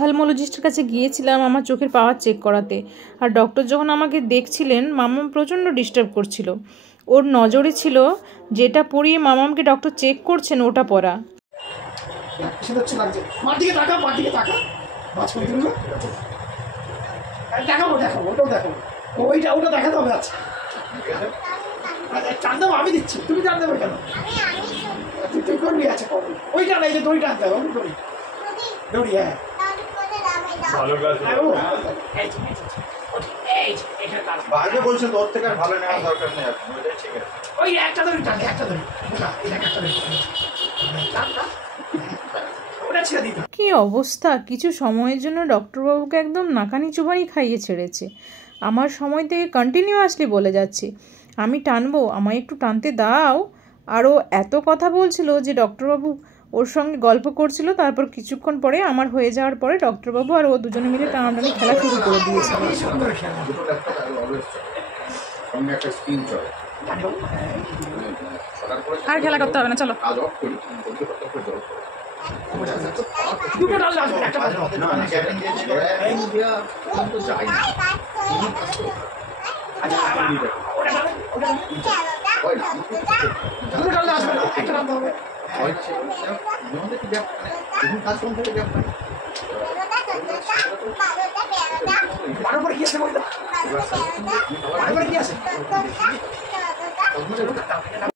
অপথ্যালমোলজিস্টের কাছে গিয়েছিলাম আমার চোখের পাওয়ার চেক করাতে। আর ডক্টর যখন আমাকে দেখছিলেন, মামাম প্রচণ্ড ডিস্টার্ব করছিল। ওর নজরে ছিল যেটা পরিয়ে মামামকে ডক্টর চেক করছেন ওটা পরা। আমি দিচ্ছি, তুমি জানতে পারবে কেন? তুই করবি? আচ্ছা করবি। ওইটা নাই যে দড়ি টানতে হবে, দড়ি দড়ি। হ্যাঁ বাইরে বলছে তোর থেকে আর ভালো নেওয়ার দরকার নেই, ঠিক আছে। ওই একটা দড়ি টান, একটা দড়ি। কি অবস্থা! কিছু সময়ের জন্য ডক্টরবাবুকে একদম নাকানি চুবানি খাইয়ে ছেড়েছে। আমার সময় থেকে কন্টিনিউয়াসলি বলে যাচ্ছে আমি টানবো, আমায় একটু টানতে দাও। আরও এত কথা বলছিল যে ডক্টরবাবু ওর সঙ্গে গল্প করছিল। তারপর কিছুক্ষণ পরে আমার হয়ে যাওয়ার পরে ডক্টরবাবু আর ও দুজনে মিলে টানাটানি খেলা শুরু করে দিয়েছিল। আর খেলা করতে হবে না, চলো। বারবার কি আছে?